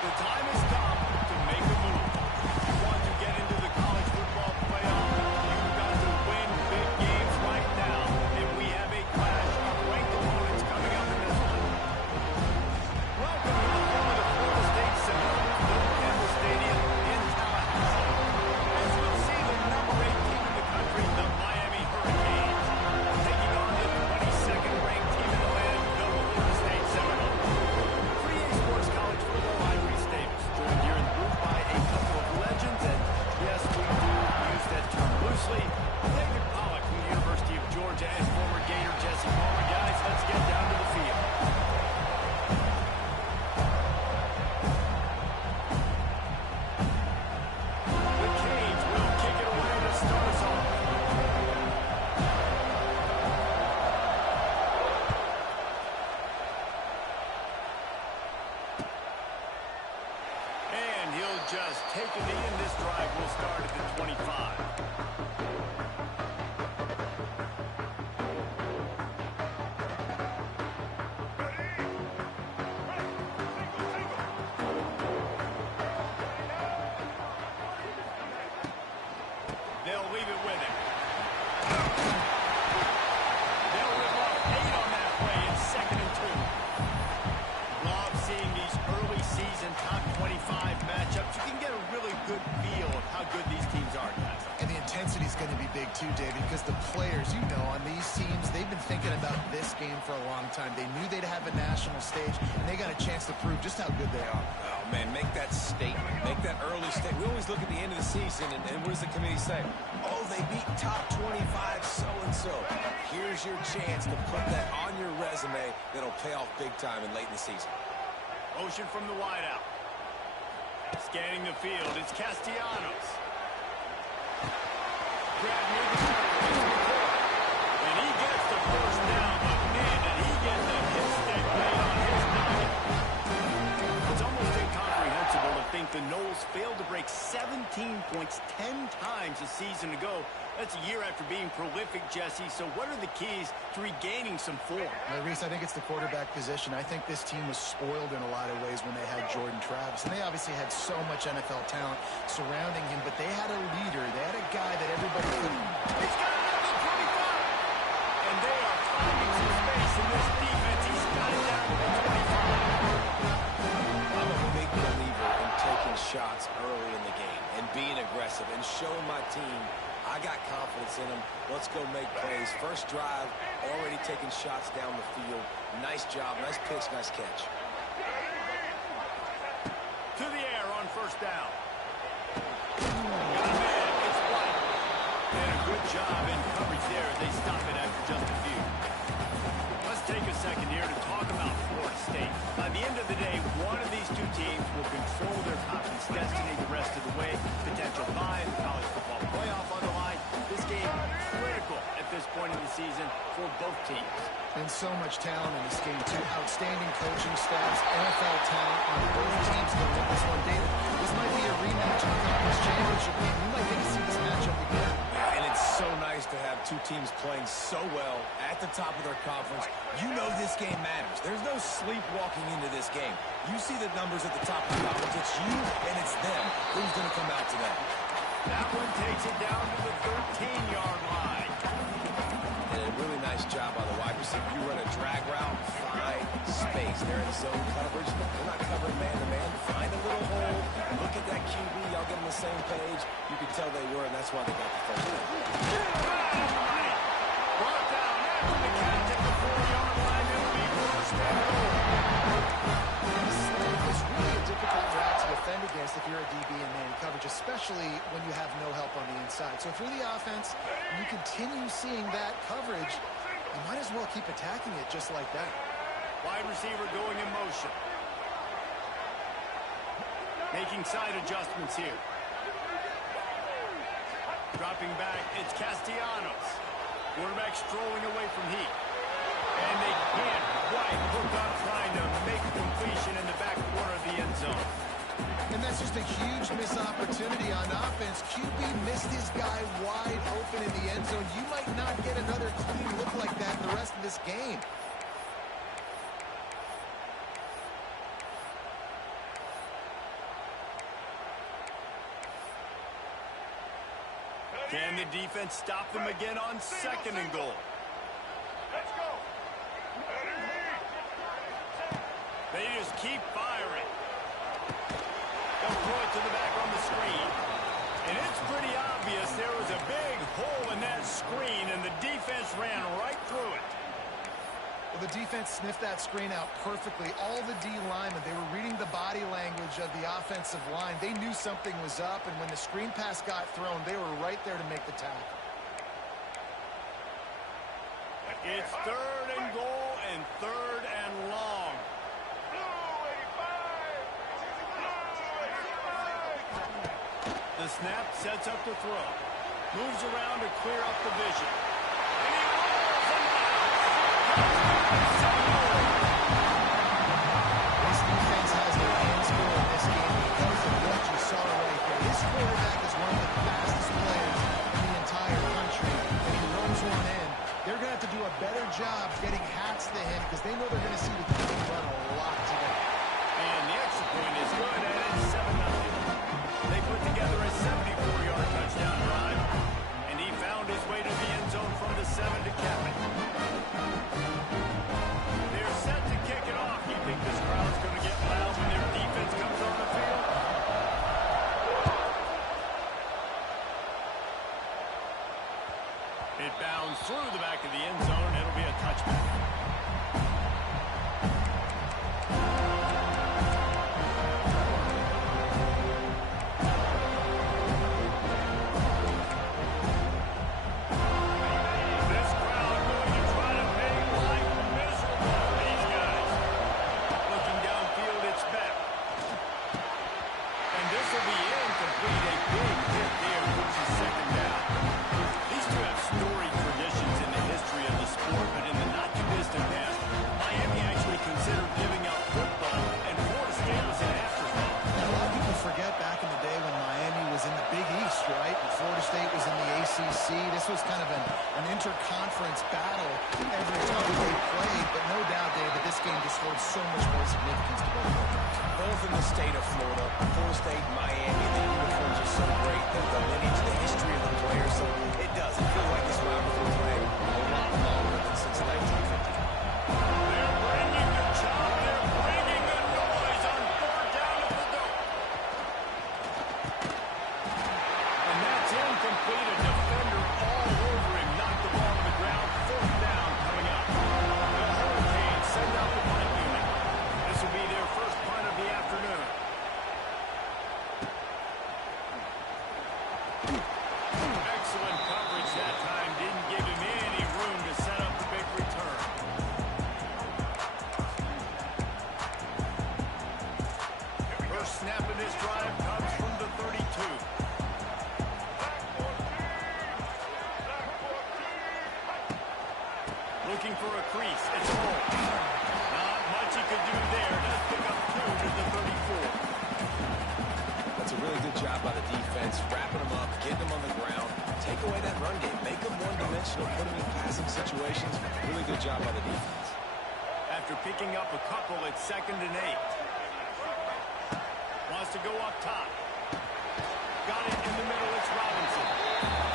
The time has come to make a move. If you want to get into the college football playoff, you've got to win big games right now. And we have a clash of ranked opponents coming up in this one. Welcome to the home of the Florida State Seminoles, Bill Campbell Stadium in Tallahassee. As we'll see, the number 8 team in the country, the Miami Hurricanes, taking on the 22nd ranked team in the land, the Florida State Seminoles. PreReq Sports College Football, I'm Reese Davis, joined here in the booth by a couple of legends, and yes, we do use that term loosely. David Pollock from the University of Georgia and former Gator Jesse Palmer. Guys, let's get down to the field. The Canes will kick it away to start us off. And he'll just take a knee, and this drive will start at the 25. They'll leave it with him. They'll rip off 8 on that play. It's 2nd and 2. Love seeing these early season top 25 matchups. You can get a really good feel of how good these teams are, guys. And the intensity is going to be big too, David, because the players, you know, on these teams, they've been thinking about this game for a long time. They knew they'd have a national stage, and they got a chance to prove just how good they are. Oh, man, make that statement. Make that early statement. We always look at the end of the season, and what does the committee say? Oh, they beat top 25 so-and-so. Here's your chance to put that on your resume that'll pay off big time and late in the season. Motion from the wideout. Scanning the field, it's Castellanos. Grab near the circle, and he gets the first down, but man, did he get the hit stick made on his noggin. It's almost incomprehensible to think the Noles failed to break 17 points 10 times a season ago. That's a year after being prolific, Jesse. So what are the keys to regaining some form? Well, Reese, I think it's the quarterback position. I think this team was spoiled in a lot of ways when they had Jordan Travis. And they obviously had so much NFL talent surrounding him, but they had a leader. They had a guy that everybody could. He's got it at the 25. And they are finding some space in this defense. He's got it down to the 25. I'm a big believer in taking shots early in the game and being aggressive and showing my team I got confidence in them. Let's go make plays. First drive, already taking shots down the field. Nice job, nice pitch, nice catch. To the air on first down. Got a man, it's White. And a good job in coverage there. They stop it after just a few. Let's take a second here to talk about Florida State. By the end of the day, one of these two teams will control their conference destiny the rest of the way. Potential bye in the college football playoff on the line. This game critical at this point in the season for both teams. And so much talent in this game, too. Outstanding coaching staffs, NFL talent on both teams going to this one. David, this might be a rematch of the conference championship game. You might get to see this matchup again. And it's so nice to have two teams playing so well at the top of their conference. You know this game matters. There's no sleepwalking into this game. You see the numbers at the top of the conference. It's you and it's them. Who's going to come out today? That one takes it down to the 13-yard line. And a really nice job by the wide receiver. You run a drag route, find space. They're in zone coverage. They're not covering man-to-man. Find a little hole. Look at that QB. Y'all get on the same page. You can tell they were, and that's why they got the first down. Brought down after the catch at the 4-yard line. It'll be first and goal. It's really a difficult route to defend against if you're a DB in man coverage, especially when you have no help on the inside. So if you're the offense, you continue seeing that coverage, you might as well keep attacking it just like that. Wide receiver going in motion. Making side adjustments here. Dropping back, it's Castellanos. Quarterback strolling away from heat. And they can't quite hook up trying to make a completion in the back corner of the end zone. And that's just a huge missed opportunity on offense. QB missed his guy wide open in the end zone. You might not get another clean look like that in the rest of this game. Can the defense stop them again on second and goal? Let's go. They just keep firing. They'll throw it to the back on the screen. And it's pretty obvious there was a big hole in that screen, and the defense ran right through it. Well, the defense sniffed that screen out perfectly. All the D linemen, they were reading the body language of the offensive line. They knew something was up, and when the screen pass got thrown, they were right there to make the tackle. It's third and goal and third and long. The snap sets up the throw. Moves around to clear up the vision. And he rolls and This defense has their hands full in this game because of what you saw right there. This quarterback is one of the fastest players in the entire country. If he runs one in, they're going to have to do a better job getting hats to him because they know they're going to see the team run a lot today. And the extra point is good, and it's 7-0. They put together a 74-yard touchdown drive, and he found his way to the end zone from the 7 to cap it. They're set to kick it off. You think this crowd's going to get loud when their defense comes on the field? It bounds through the back of the end zone. It'll be a touchback. This was kind of an interconference battle every time they played, but no doubt, David, this game just holds so much more significance to both of them. Both in the state of Florida, Florida State, Miami, the uniforms are so great, the lineage, the history of the players, so it does. It feels like this rivalry played a lot longer than since 1950. They're bringing the chop, they're bringing the noise on fourth down at the goal. And that's incomplete. A defender all over him, knocked the ball to the ground. Fourth down coming up. The Hurricanes send out the punt unit. This will be their first punt of the afternoon. Excellent coverage that time. Didn't give him any room to set up the big return. First snap of this drive comes from the 32. Looking for a crease. It's full. Not much he could do there. Does pick up 2 to the 34. That's a really good job by the defense, wrapping them up, getting them on the ground, take away that run game, make them one-dimensional, put them in passing situations. Really good job by the defense. After picking up a couple, it's 2nd and 8. Wants to go up top. Got it in the middle. It's Robinson.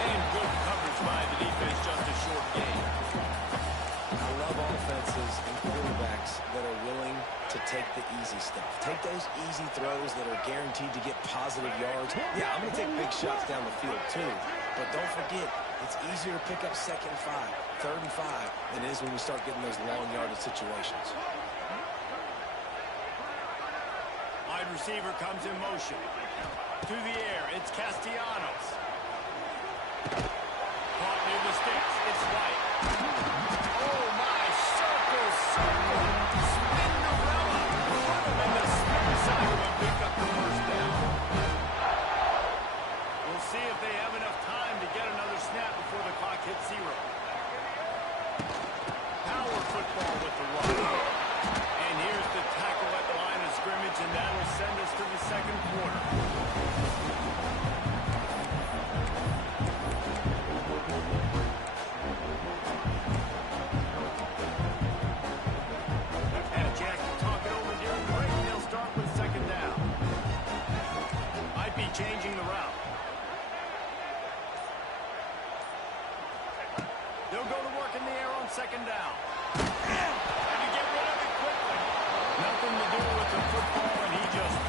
And good coverage by the defense. Just a short gain. I love offenses and quarterbacks that are willing to take the easy stuff. Take those easy throws that are guaranteed to get positive yards. Yeah, I'm going to take big shots down the field too. But don't forget, it's easier to pick up 2nd and 5, 3rd and 5 than it is when we start getting those long yardage situations. Wide receiver comes in motion. To the air, it's Castellanos. Caught near the sticks. It's White. Oh, my. Circle, circle. Spinderella. Put him in the spin cycle and pick up the first down. We'll see if they have enough time to get another snap before the clock hits 0. Power football with the run. And here's the tackle at the line of scrimmage, and that'll send us to the 2nd quarter.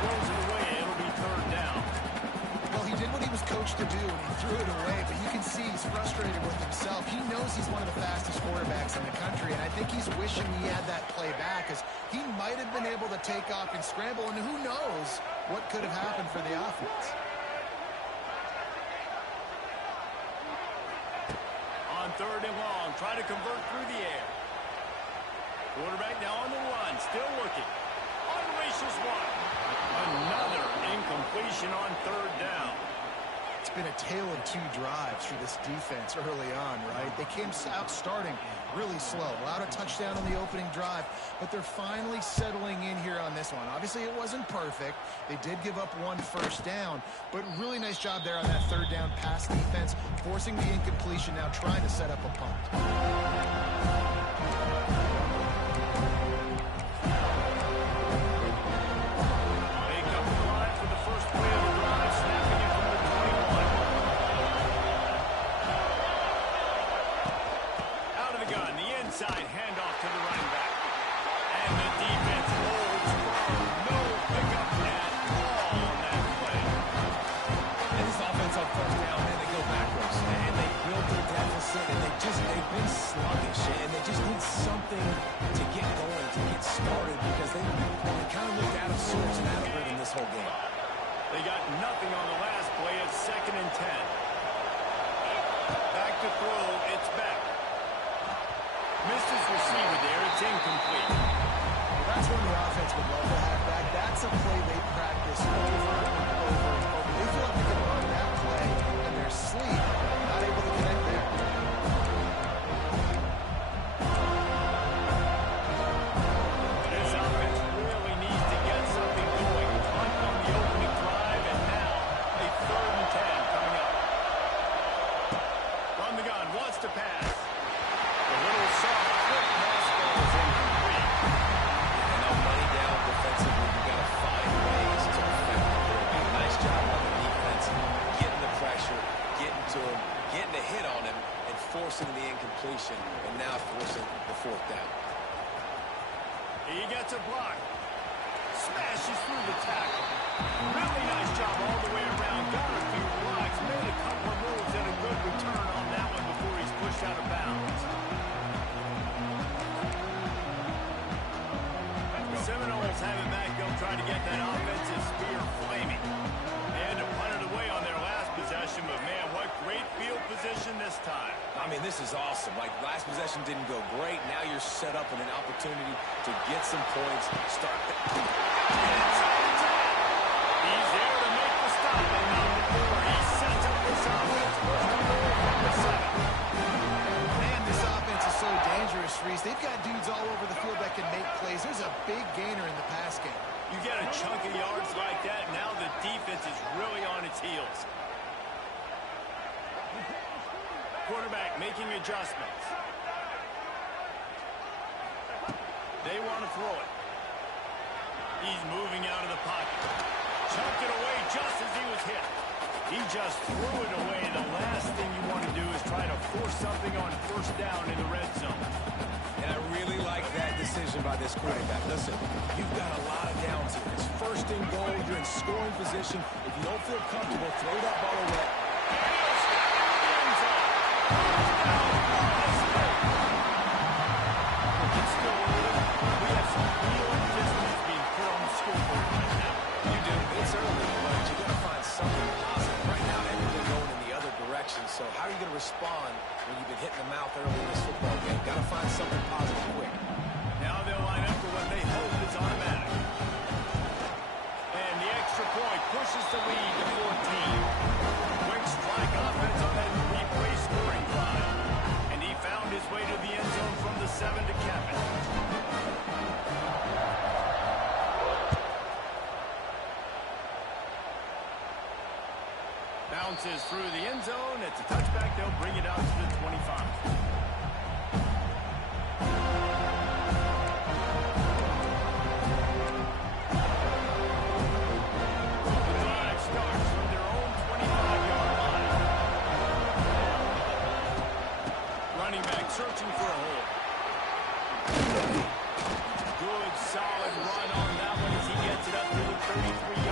throws it away. It'll be third down. Well, he did what he was coached to do, and he threw it away, but you can see he's frustrated with himself. He knows he's one of the fastest quarterbacks in the country, and I think he's wishing he had that play back, as he might have been able to take off and scramble, and who knows what could have happened for the offense. On third and long, try to convert through the air. Quarterback now on the run, still looking. Unleashes one. Another incompletion on third down. It's been a tale of two drives for this defense early on, right? They came out starting really slow, allowed a touchdown on the opening drive, but they're finally settling in here on this one. Obviously, it wasn't perfect. They did give up one first down, but really nice job there on that third down pass defense, forcing the incompletion, now trying to set up a punt. Inside handoff to the running back. And the defense holds firm. No pickup at all on that play. And this offense on first down, man, they go backwards. And they built their deficit, and they've been sluggish. And they just need something to get going, to get started, because they kind of looked out of sorts and out of rhythm this whole game. They got nothing on the last play. It's 2nd and 10. Back to throw. It's back. Missed his receiver there. It's incomplete. Well, that's one the offense would love to have back. That's a play they practice over and over and over. They feel like they can run that play in their sleep. Not able to connect there. This offense really needs to get something going. Punt on the opening drive, and now a 3rd and 10 coming up. Run the gun. Wants to pass. A little soft quick pass ball is incomplete. And no money down defensively. You got to find ways to affect the quarterback. Nice job on the defense, getting the pressure, getting to him, getting a hit on him, and forcing the incompletion, and now forcing the 4th down. He gets a block. Smashes through the tackle. Really nice job all the way around. Got a few blocks, made a couple of moves, and a good return on that one before he's pushed out of bounds. Seminoles have it back. They'll try to get that offensive spear flaming. They had to punt it away on their last possession, but man, what great field position this time. I mean, this is awesome. Like, last possession didn't go great. Now you're set up with an opportunity to get some points, start the... He's there to make the stop at number 4. He sets up this offense for the 7. Man, this offense is so dangerous, Reese. They've got dudes all over the field that can make plays. There's a big gainer in the pass game. You get a chunk of yards like that, now the defense is really on its heels. Quarterback making adjustments. They want to throw it. He's moving out of the pocket. Chucked it away just as he was hit. He just threw it away. The last thing you want to do is try to force something on first down in the red zone. And I really like that decision by this quarterback. Listen, you've got a lot of downs here. It's 1st and goal. You're in scoring position. If you don't feel comfortable, throw that ball away. It's still early. We have some real distance being put on the scoreboard right now. You do. It's early, but you got to find something positive. Right now, everything going in the other direction. So how are you going to respond when you've been hit in the mouth early in this football game? Got to find something positive quick. Now they'll line up for what they hope is automatic. And the extra point pushes the lead to 14. Quick strike offense on that 3-play scoring drive. And he found his way to the end zone from the 7 to cap it. Bounces through the end zone. It's a touchback. They'll bring it out to the 25. Searching for a hole. Good, solid run on that one as he gets it up to the 33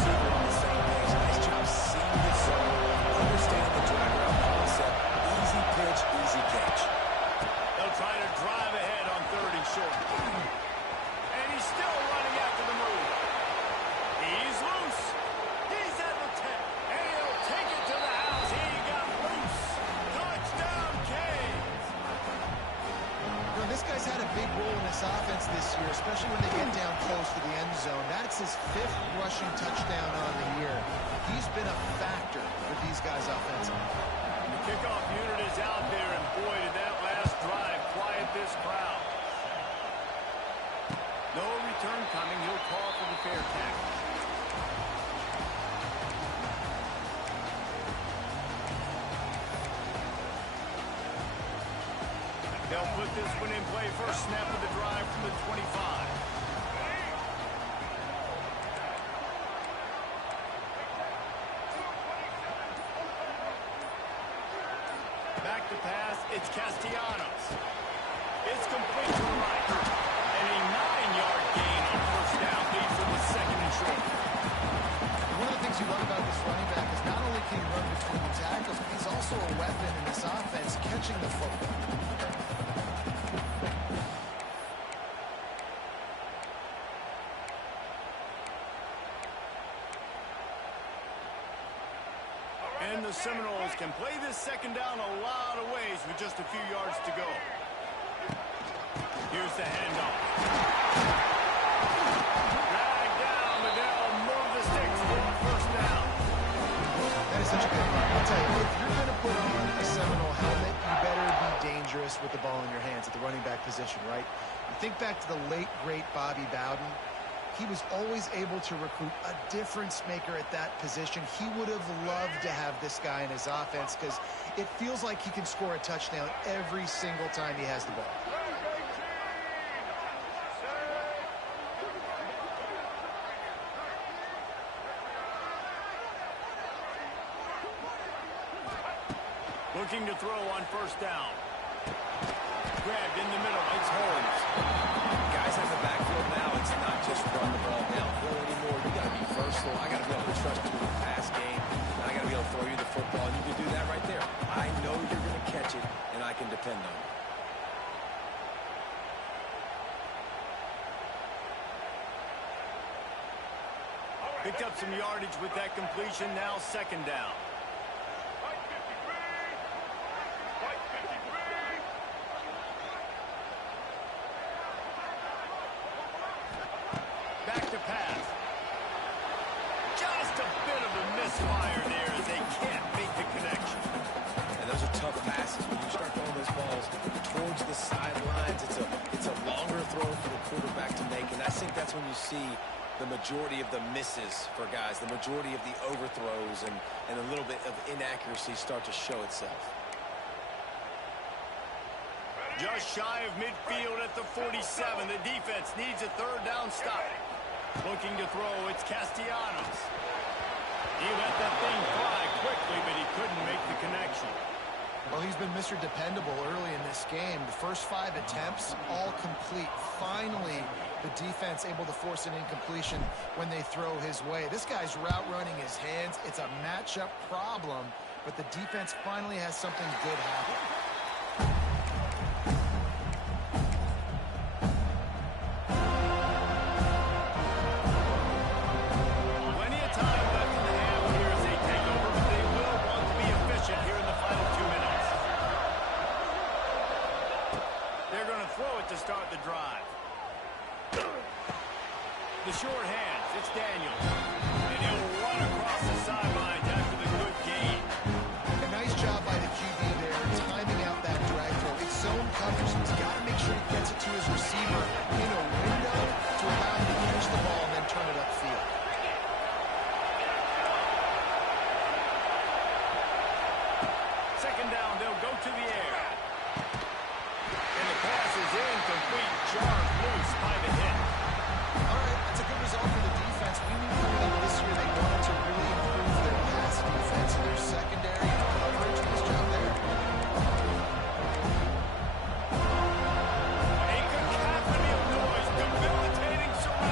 receiver on the same page. Nice job seeing the zone, understanding the drag route concept. Easy pitch, easy catch. They'll try to drive ahead on 3rd and short. And he's still running after the move. He's loose. He's at the 10. And he'll take it to the house. He got loose. Touchdown, Canes. This guy's had a big role in this offense this year, especially when they get down close to the end zone. That's his 5th rushing touchdown on the year. He's been a factor for these guys offensively. The kickoff unit is out there, and boy, did that last drive quiet this crowd. No return coming. He'll call for the fair tackle. They'll put this one in play. First snap of the drive from the 25. Back to pass. It's Castellanos. It's complete to the right. And a 9-yard gain on first down leads to the 2nd and short. One of the things you love about this running back is not only can he run between the tackles, but he's also a weapon in this offense catching the football. And the Seminoles can play this 2nd down a lot of ways with just a few yards to go. Here's the handoff. Drag down, but they'll move the sticks for the first down. That is such a good part. I'll tell you, if you're going to put on a Seminole helmet, you better be dangerous with the ball in your hands at the running back position, right? You think back to the late, great Bobby Bowden. He was always able to recruit a difference maker at that position. He would have loved to have this guy in his offense because it feels like he can score a touchdown every single time he has the ball. Looking to throw on first down. Grabbed in the middle. It's Holmes. Guys in the backfield now, it's not just run the ball downhill anymore. You got to be versatile. I got to be able to trust you in the pass game. And I got to be able to throw you the football, and you can do that right there. I know you're going to catch it, and I can depend on it. Picked up some yardage with that completion. Now 2nd down. Back to pass. Just a bit of a misfire there as they can't make the connection. And those are tough passes. When you start throwing those balls towards the sidelines, it's a longer throw for the quarterback to make. And I think that's when you see the majority of the misses for guys, the majority of the overthrows and a little bit of inaccuracy start to show itself. Just shy of midfield at the 47. The defense needs a 3rd down stop. Looking to throw, it's Castellanos. He let that thing fly quickly, but he couldn't make the connection. Well, he's been Mr. Dependable early in this game. The first 5 attempts, all complete. Finally, the defense able to force an incompletion when they throw his way. This guy's route running his hands. It's a matchup problem, but the defense finally has something good happen. To start the drive. The short hands, it's Daniels. And he'll run across the sidelines after the good gain. A nice job by the QB there, timing out that drag throw. It's zone coverage, so he's got to make sure he gets it to his receiver in a window to allow him to catch the ball and then turn it upfield. Second down, they'll go to the air. And the pass is incomplete. Jarred loose by the hit. All right, that's a good result for the defense. We knew coming into this year they wanted to really improve their pass defense and their secondary coverage. Nice job there. A cacophony of noise, debilitating surroundings.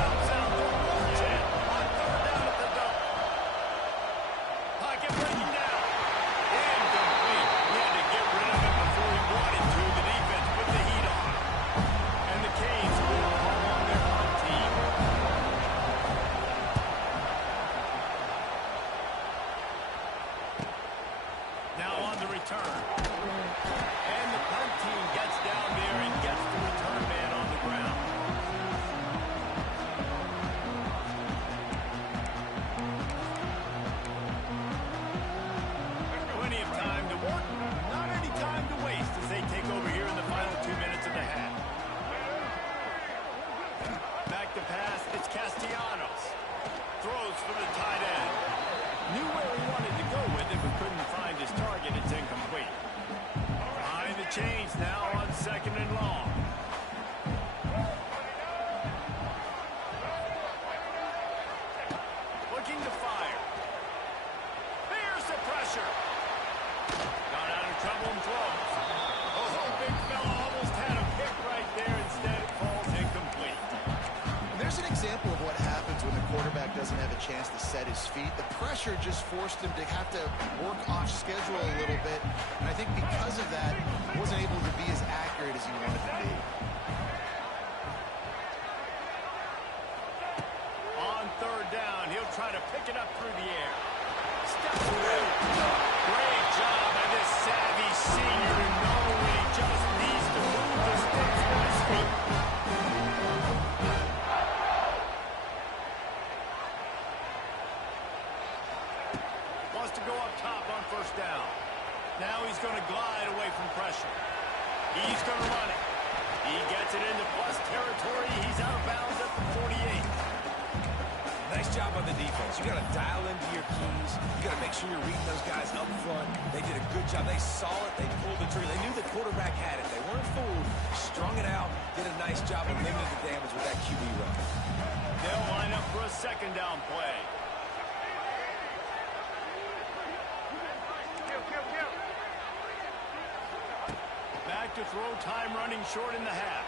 looks for the tight end. Knew where he wanted to go with it, but couldn't find his target. It's incomplete. Behind the chains now on 2nd and long. Looking to fire. There's the pressure. Got out of trouble and throws. Oh, big fella almost had a pick right there. Instead, it falls incomplete. There's an example of what happens when the quarterback doesn't have a chance to set his feet. The pressure just forced him to have to work off schedule a little bit. And I think because of that, he wasn't able to be as accurate as he wanted to be. On 3rd down, he'll try to pick it up through the air. Steps through. Great job by this savvy senior to know when he just needs to move the sticks with his feet. Wants to go up top on 1st down. Now he's going to glide away from pressure. He's going to run it. He gets it into plus territory. He's out of bounds at the 48. Nice job on the defense. You got to dial into your keys. You got to make sure you're reading those guys up front. They did a good job. They saw it. They pulled the trigger. They knew the quarterback had it. They weren't fooled. Strung it out. Did a nice job of limiting the damage with that QB run. They'll line up for a 2nd down play. Back to throw, time running short in the half.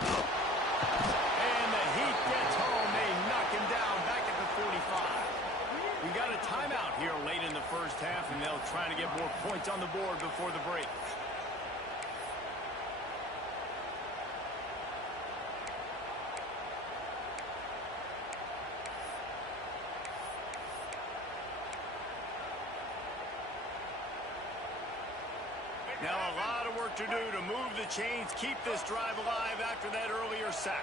And the heat gets home. They knock him down back at the 45. We got a timeout here late in the 1st half, and they'll try to get more points on the board before the break. Now a lot of work to do to move the chains, keep this drive alive after that earlier sack.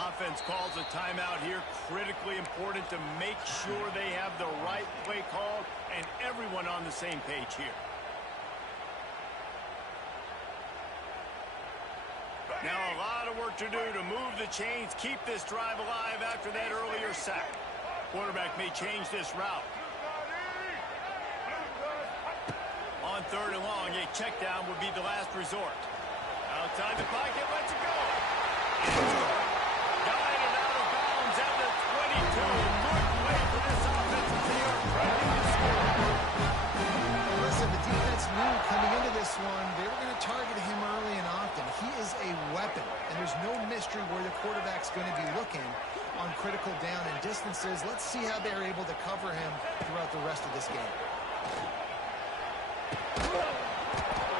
Offense calls a timeout here. Critically important to make sure they have the right play call and everyone on the same page here. Now a lot of work to do to move the chains, keep this drive alive after that earlier sack. Quarterback may change this route. On 3rd and long, a check down would be the last resort. Outside the pocket, lets it go. Guided out of bounds at the 22. Good play for this offense as they are trending to score. Listen, the defense knew coming into this one, they were going to target him early and often. He is a weapon, and there's no mystery where the quarterback's going to be looking on critical down and distances. Let's see how they're able to cover him throughout the rest of this game.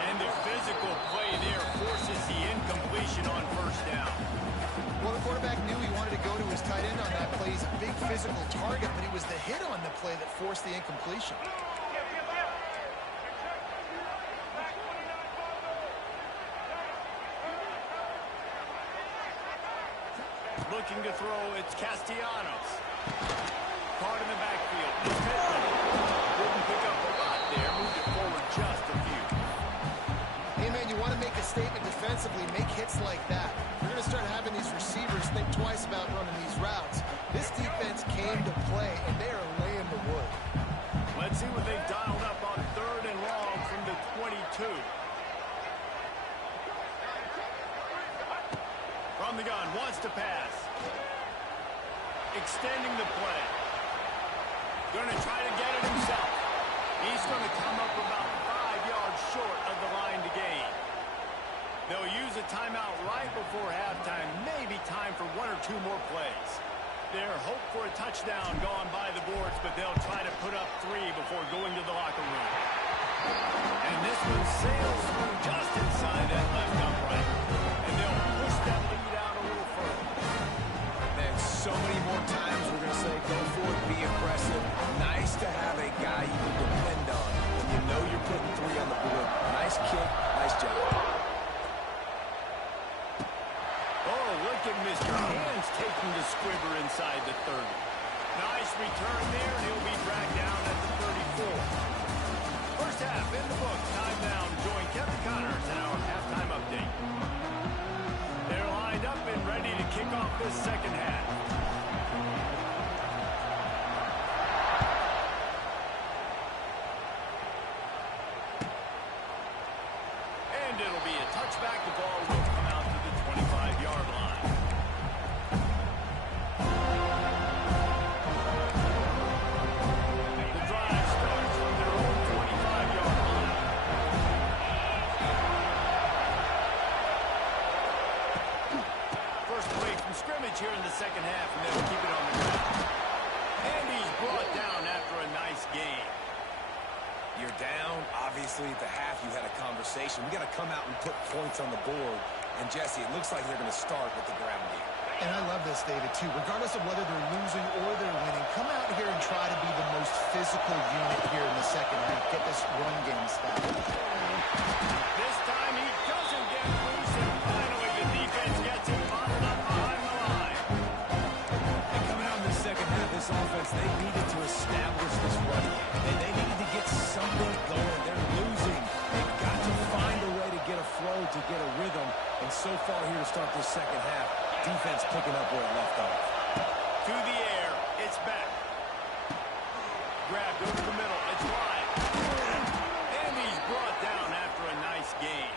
And the physical play there forces the incompletion on 1st down. Well, the quarterback knew he wanted to go to his tight end on that play. He's a big physical target, but it was the hit on the play that forced the incompletion. Looking to throw, it's Castellanos. Caught in the backfield. Didn't pick up a lot there. Moved it forward just a few. Hey, man, you want to make a statement defensively, make hits like that. You're going to start having these receivers think twice about running these routes. This defense came to play, and they are laying the wood. Let's see what they've dialed up on 3rd and long from the 22. From the gun, wants to pass. Extending the play. Going to try to get it himself. He's going to come up about 5 yards short of the line to gain. They'll use a timeout right before halftime. Maybe time for 1 or 2 more plays. Their hope for a touchdown gone by the boards, but they'll try to put up 3 before going to the locker room. And this one sails through just inside that left upright. And they'll push that lead out a little further. Man, so many more times we're going to say go for it, be impressive. Nice to have a guy you can depend on when you know you're putting 3 on the board. Nice kick, nice job. Oh, look at Mr. Hands taking the squibber inside the 30. Nice return there, and he'll be dragged down at the 34. First half in the books. Time now to join Kevin Connors in our halftime update. They're lined up and ready to kick off this 2nd half. scrimmage here in the second half, and they'll keep it on the ground. And he's brought down after a nice gain. You're down. Obviously, at the half, you had a conversation. We got to come out and put points on the board. And, Jesse, it looks like they're going to start with the ground game. And I love this, David, too. Regardless of whether they're losing or they're winning, come out here and try to be the most physical unit here in the second half. Get this run game started. This time he doesn't get loose, and finally the defense gets him bottled up behind the line. And coming out in the second half, this offense, they needed to establish this run game. And they needed to get something going. They're losing. They've got to find a way to get a flow, to get a rhythm. And so far here to start this second half, defense picking up where it left off. To the air, it's back. Grabbed over the middle, it's wide. And he's brought down after a nice gain.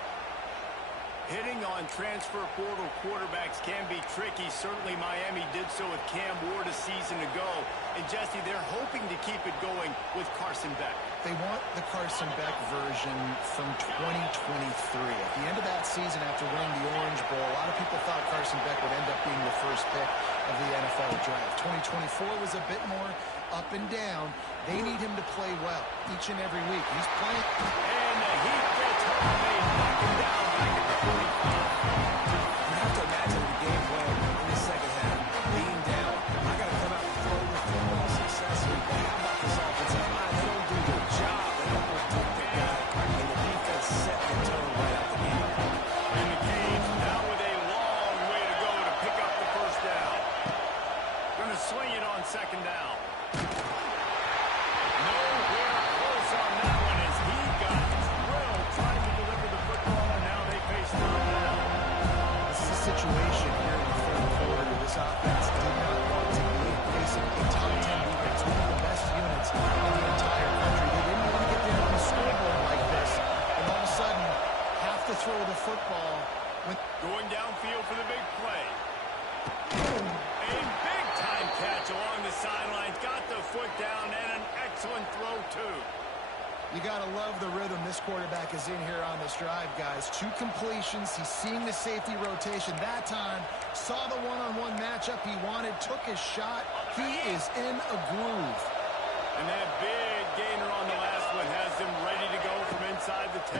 Hitting on transfer portal quarterbacks can be tricky. Certainly Miami did so with Cam Ward a season ago. And Jesse, they're hoping to keep it going with Carson Beck. They want the Carson Beck version from 2023. At the end of that season, after winning the Orange Bowl, a lot of people thought Carson Beck would end up being the first pick of the NFL draft. 2024 was a bit more up and down. They need him to play well each and every week. He's playing. And he gets home. They knock him down back at the 45. You have to imagine the game plan in the second half. Being down, I got to come out and throw the football successfully. But how about this offensive line? They don't do their job. They don't protect the guy. And the defense set the tone right out the game. And the Canes now with a long way to go to pick up the first down. Going to swing it on second down. Nowhere close on that one as he got drilled trying to deliver the football, and now they face third down. This is a situation here in the third quarter. This offense did not want to be facing a top 10 defense, one of the best units in the entire country. They didn't want to get down on the scoreboard like this, and all of a sudden have to throw the football. Going downfield for the big play. A big-time catch along the sidelines. Got the foot down, and an excellent throw, too. You got to love the rhythm this quarterback is in here on this drive, guys. 2 completions. He's seeing the safety rotation. That time, saw the one-on-one matchup he wanted, took his shot. He is in a groove. And that big gainer on the last one has him ready to go from inside the 10.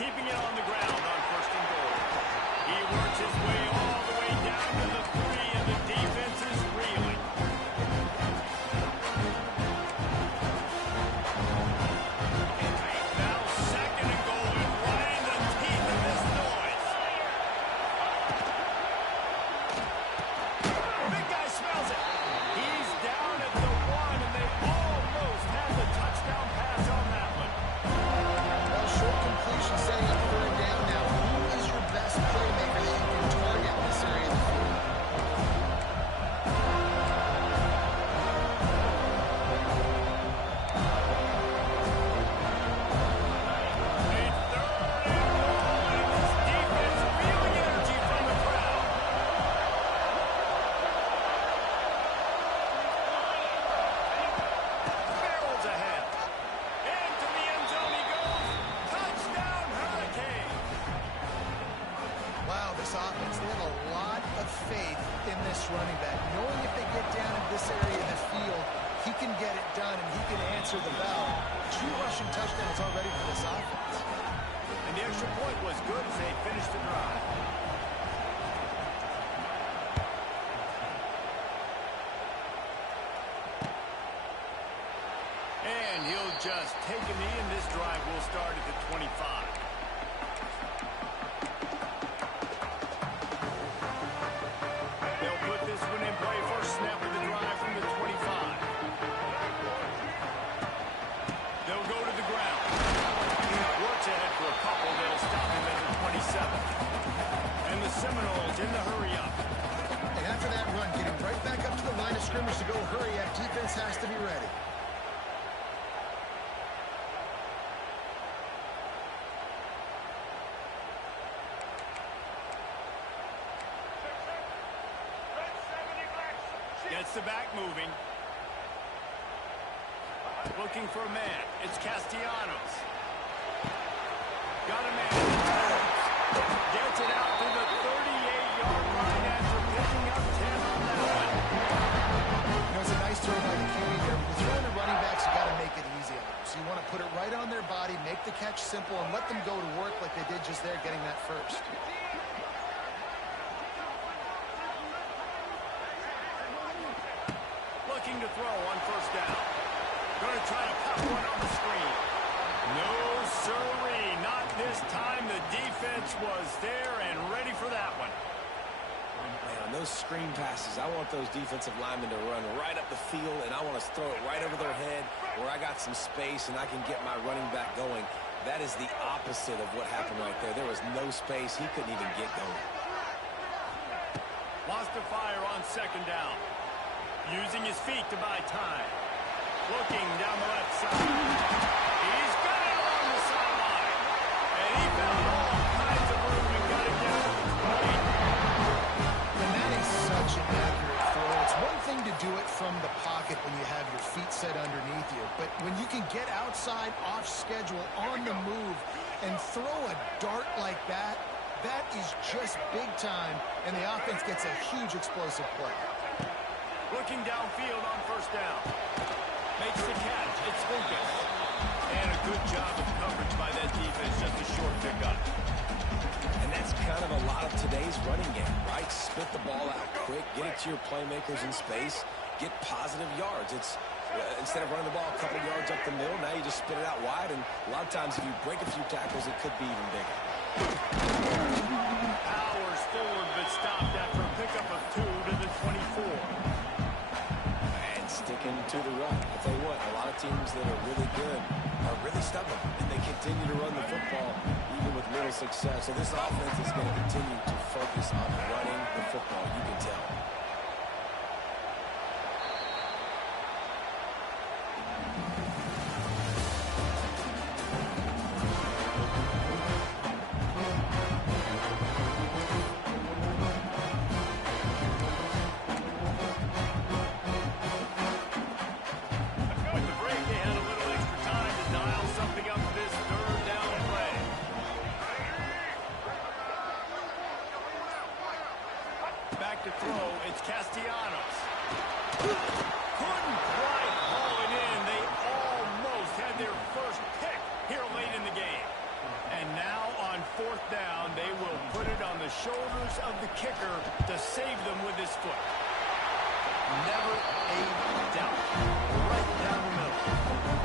Keeping it on the ground on first and goal. He works his way all the way down to the 3, and the defense is reeling. Now second and goal, and right in the teeth of this noise. Big guy smells it. He's down at the 1, and they almost had the touchdown pass on that one. Well, short completion setting up third down now. Who is your best playmaker that you can target in this area of the field? A third and goal, and this defense feeling energy from the crowd. Barrels ahead. Into the end zone he goes. Touchdown, Hurricane. Wow, this offense, they have a lot of faith in this running back. Knowing if they get down in this area of the field, he can get it done and he can answer the bell. 2 rushing touchdowns already for this offense. And the extra point was good as they finished the drive. And he'll just take a knee, and this drive will start at the 25. They'll put this one in play. First snap of the drive from the 25. They'll go to the ground. Works ahead for a couple. They'll stop him at the 27. And the Seminoles in the hurry-up. And after that run, getting right back up to the line of scrimmage to go hurry up, defense has to be ready. Gets the back moving. Looking for a man. It's Castellanos. Got a man. Gets it out to the 38-yard line after picking up catch simple and let them go to work like they did just there, getting that first. Looking to throw on first down. Going to try to pop one on the screen. No, sirree, not this time. The defense was there and ready for that one. Man, on those screen passes, I want those defensive linemen to run right up the field, and I want to throw it right over their head where I got some space and I can get my running back going. That is the opposite of what happened right there. There was no space. He couldn't even get going. Wants to fire on second down. Using his feet to buy time. Looking down the left side. He's got it on the sideline. And he found all kinds of room and got it down to the 20. And that is such an accurate throw. It's one thing to do it from the pocket when you have your feet set underneath you, but when you can get outside, off schedule, on the move, and throw a dart like that, that is just big time, and the offense gets a huge explosive play. Looking downfield on first down. Makes the catch. It's Lucas. And a good job of coverage by that defense. Just a short pickup. And that's kind of a lot of today's running game, right? Spit the ball out quick, get it to your playmakers in space, get positive yards. It's instead of running the ball a couple yards up the middle, now you just spit it out wide, and a lot of times if you break a few tackles, it could be even bigger. Powers forward, but stopped after a pickup of 2 to the 24. And sticking to the run. I'll tell you what, a lot of teams that are really good are really stubborn, and they continue to run the football even with little success. So this offense is going to continue to focus on running the football, you can tell. Shoulders of the kicker to save them with his foot. Never a doubt. Right down the middle.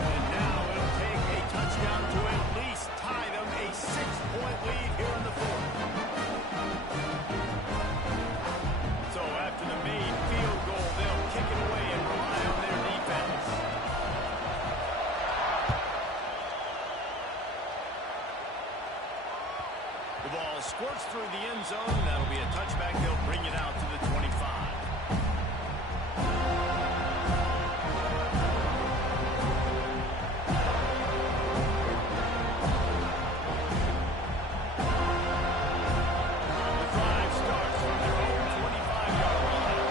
And now it'll take a touchdown to at least tie them a 6-point lead here in the fourth. So after the made field goal, they'll kick it away and rely on their defense. The ball squirts through the end zone. That'll be a touchback. They'll bring it out to the 25. The drive starts from their own 25-yard line.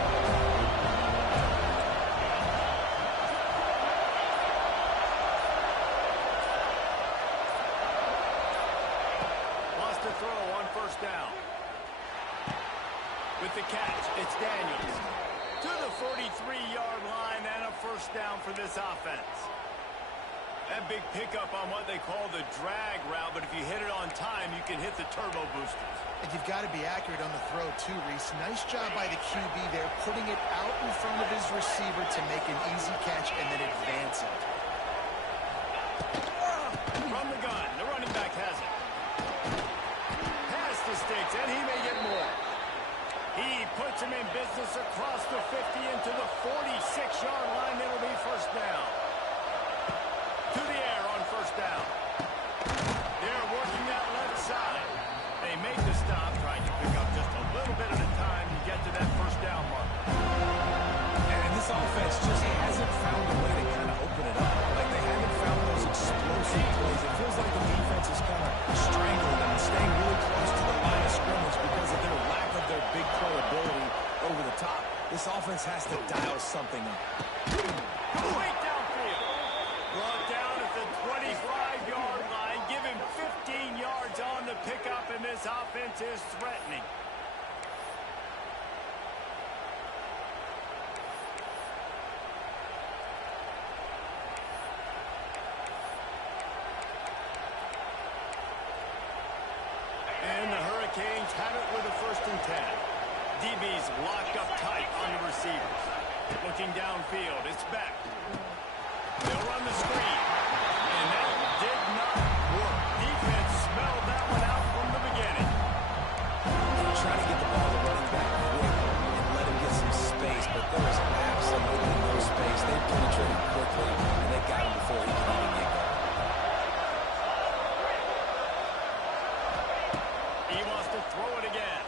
To throw on first down. With the catch, it's Daniels. To the 43-yard line and a first down for this offense. That big pickup on what they call the drag route, but if you hit it on time, you can hit the turbo boosters. And you've got to be accurate on the throw too, Reese. Nice job by the QB there, putting it out in front of his receiver to make an easy catch and then advance it. From the gun, the running back has it. Sticks, and he may get more. He puts him in business across the 50 into the 46-yard line. It'll be first down. To the air on first down. They're working that left side. They make the stop, trying to pick up just a little bit at a time to get to that first down mark. And this offense just hasn't found a way to kind of open it up. Like they haven't found those explosive plays. It feels like the defense is kind of strangling them and staying really close to the line of scrimmage because of their lack of their big play ability over the top. This offense has to dial something up. Complete downfield. Brought down at the 25-yard line. Give him 15 yards on the pickup, and this offense is threatening. DB's locked up tight on the receivers. Looking downfield, it's back. They'll run the screen. And that did not work. Defense smelled that one out from the beginning. Try to get the ball to running back quick and let him get some space, but there was absolutely no space. They penetrated quickly, and they got him before he could even get going. He wants to throw it again.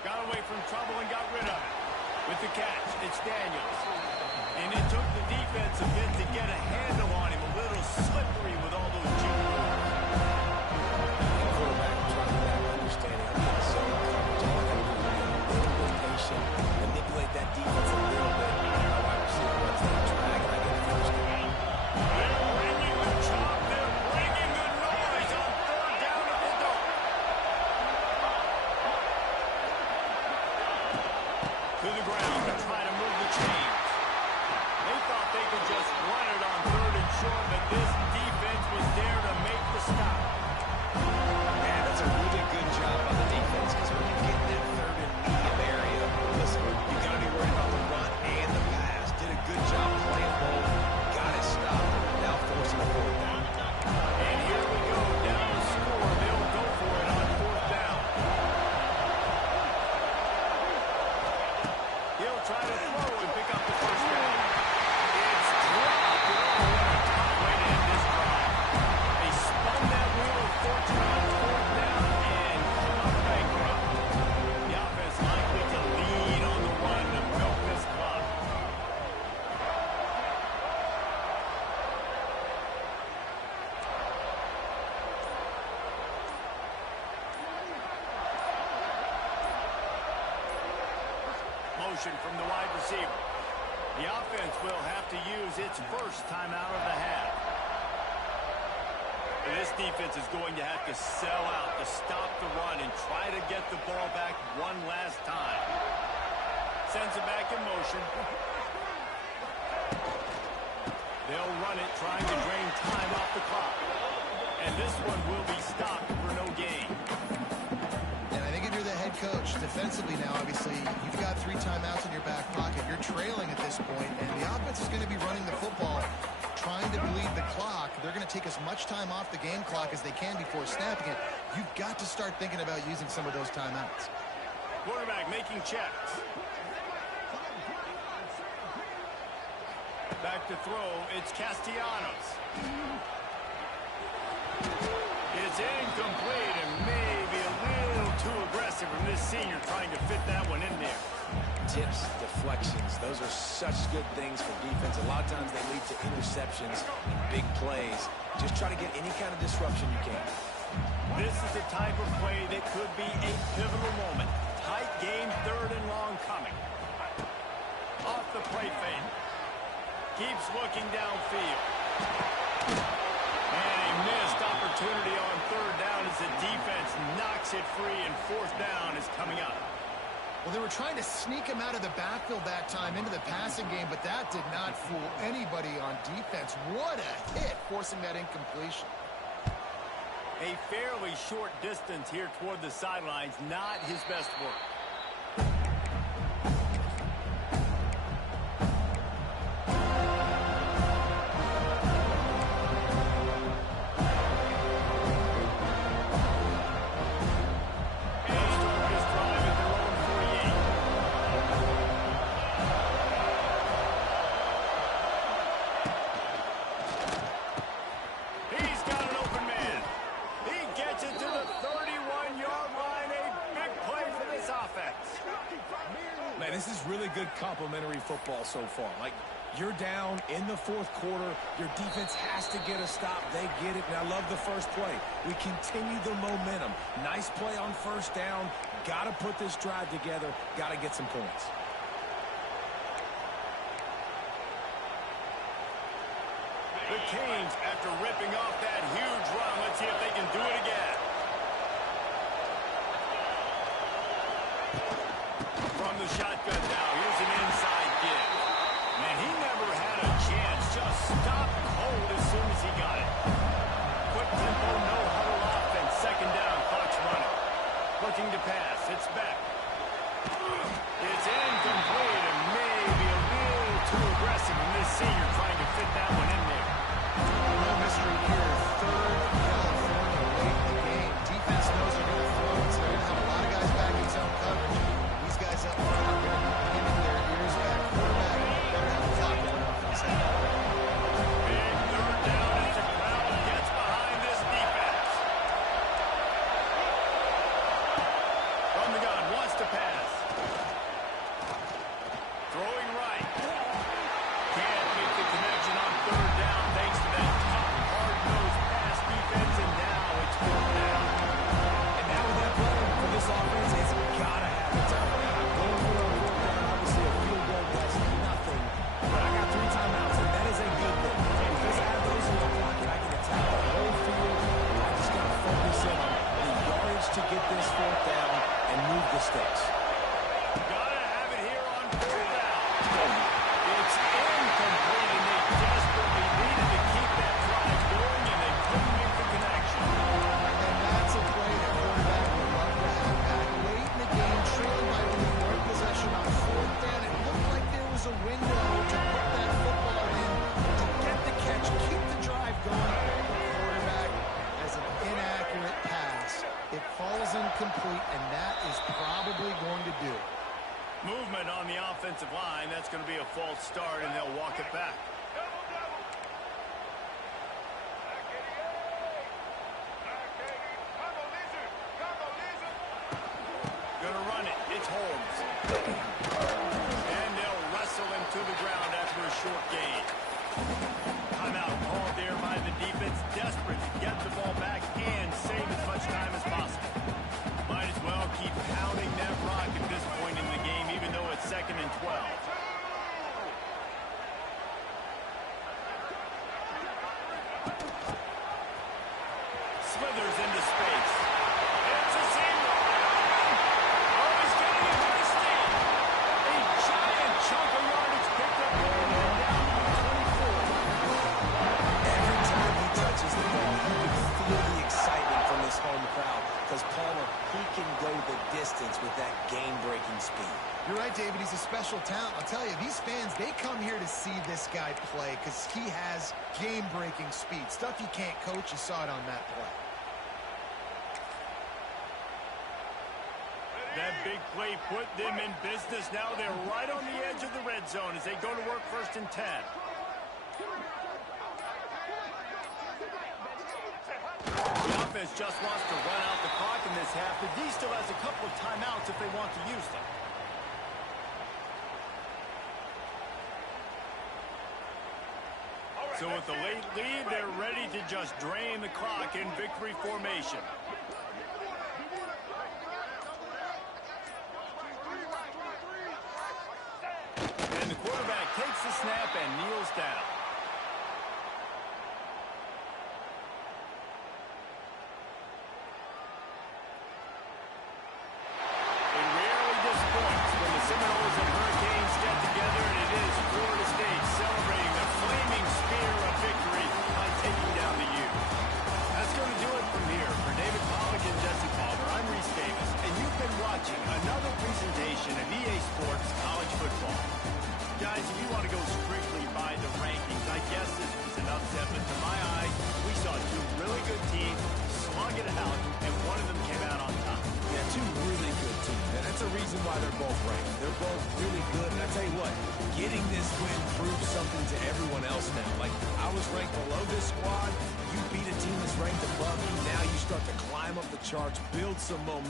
Got away from trouble and got rid of it. With the catch, it's Daniels. And it took the defense a bit to get a handle on him. A little slippery with all those juniors. The quarterback trying to have understanding. I'm getting zone coverage. All I got to do is be a little bit patient, manipulate that defense a little bit. My wide receiver runs that drag, and I get the first down. They're bringing the chop. They're bringing the noise on third down at the door. To the ground to try to move the chains. They thought they could just run it on third and short, but this defense was there to make the stop. Man, that's a really good job by the defense, because when you get in that third and medium area, listen, you got to be worried about the run and the pass. Did a good job playing both. Got it stopped. Now forcing a fourth down. And here we go, down the score. They'll go for it on fourth down. He'll try to throw and pick up the first down. It's dropped. Oh, what a tough way to end this drive. They spun that wheel of fortune on fourth down and come up bankrupt. The offense likely to lean on the run to milk this clock. Motion from the wide receiver. The offense will have to use its first timeout of the half. This defense is going to have to sell out to stop the run and try to get the ball back one last time. Sends it back in motion. They'll run it, trying to drain time off the clock. And this one will be stopped for no gain. And I think if you're the head coach, defensively now, obviously, you've got 3 timeouts in your back pocket. You're trailing at this point, and the offense is going to be running the football, trying to bleed the clock. They're going to take as much time off the game clock as they can before snapping it. You've got to start thinking about using some of those timeouts. Quarterback making checks. Back to throw, it's Castellanos. It's incomplete and maybe a little too aggressive from this senior trying to fit that one in there. Tips, deflections, those are such good things for defense. A lot of times they lead to interceptions and big plays. Just try to get any kind of disruption you can. This is the type of play that could be a pivotal moment. Tight game, third and long coming. Off the play fake. Keeps looking downfield. And a missed opportunity on third down as the defense knocks it free, and fourth down is coming up. Well, they were trying to sneak him out of the backfield that time into the passing game, but that did not fool anybody on defense. What a hit, forcing that incompletion. A fairly short distance here toward the sidelines, not his best work. Man, this is really good complimentary football so far. Like, you're down in the fourth quarter. Your defense has to get a stop. They get it, and I love the first play. We continue the momentum. Nice play on first down. Got to put this drive together. Got to get some points. The Canes, after ripping off that huge run, let's see if they can do it again. From the shotgun now, here's an inside give. Man, he never had a chance. Just stopped cold as soon as he got it. Quick tempo, no huddle offense. Second down, clock's running. Looking to pass, it's back. impressive from this senior trying to fit that one in there. No mystery here. Third California late in the game. Defense knows they're going to throw it, so they're going to have a lot of guys back in zone coverage. These guys up front are going to be pinning their ears back. Quarterback better have a clock going off in his head. Big third down as the crowd gets behind this defense. From the gun, wants to pass. Throwing right. Can't make the connection on third down thanks to that tough, hard-nosed pass defense, and now it's fourth down. And now with that play for this offense, it's got to have a timeout. Going for a fourth down, obviously a field goal does nothing. But I got 3 timeouts, and that is a good thing. And because I have those in my pocket, I can attack the whole field. I just got to focus in on the yardage to get this fourth down and move the sticks. Gotta have it here on fourth down. It's incomplete, and they desperately needed to keep that drive going, and they couldn't make the connection. And that's a play that quarterback would love to have back. Late in the game, trailing by only 1 possession on fourth down. It looked like there was a window to put that football in, to get the catch, keep the drive going. The quarterback has an inaccurate pass. It falls incomplete, and that is probably going to do it. Movement on the offensive line. That's going to be a false start, and they'll walk it back. Going to run it. It's Holmes. And they'll wrestle him to the ground after a short gain. Timeout called there by the defense. Desperate to get the ball back and save as much time as possible. Might as well keep pounding that rock at this point in the game, even though it's 2nd and 12. Slithers into space. It's a single. Oh, he's getting it by steam. A giant chunk of yardage picked up there and down to the 24. Every time he touches the ball, you can feel the excitement from this home crowd. Because Palmer, he can go the distance with that game-breaking speed. You're right, David. He's a special talent. I'll tell you, these fans, they come here to see this guy play because he has game-breaking speed. Stuff you can't coach. You saw it on that play. That big play put them in business. Now they're right on the edge of the red zone as they go to work 1st and 10. The offense just wants to run out the clock in this half, but D still has a couple of timeouts if they want to use them. So with the late lead, they're ready to just drain the clock in victory formation. And the quarterback takes the snap and kneels down. It rarely disappoints when the Seminoles and Hurricanes get together, and it is Florida State celebrating the flaming spear of victory by taking down the U. That's going to do it from here. For David Pollack and Jesse Palmer, I'm Reese Davis, and you've been watching another presentation of EA Sports College Football. Guys, if you want to go strictly by the rankings, I guess this was an upset, but to my eyes, we saw 2 really good teams slug it out, and one of them came out on top. Yeah, 2 really good teams, and that's a reason why they're both ranked. They're both really good, and I tell you what, getting this win proves something to everyone else now. Like, I was ranked below this squad, you beat a team that's ranked above you, now you start to climb up the charts, build some momentum.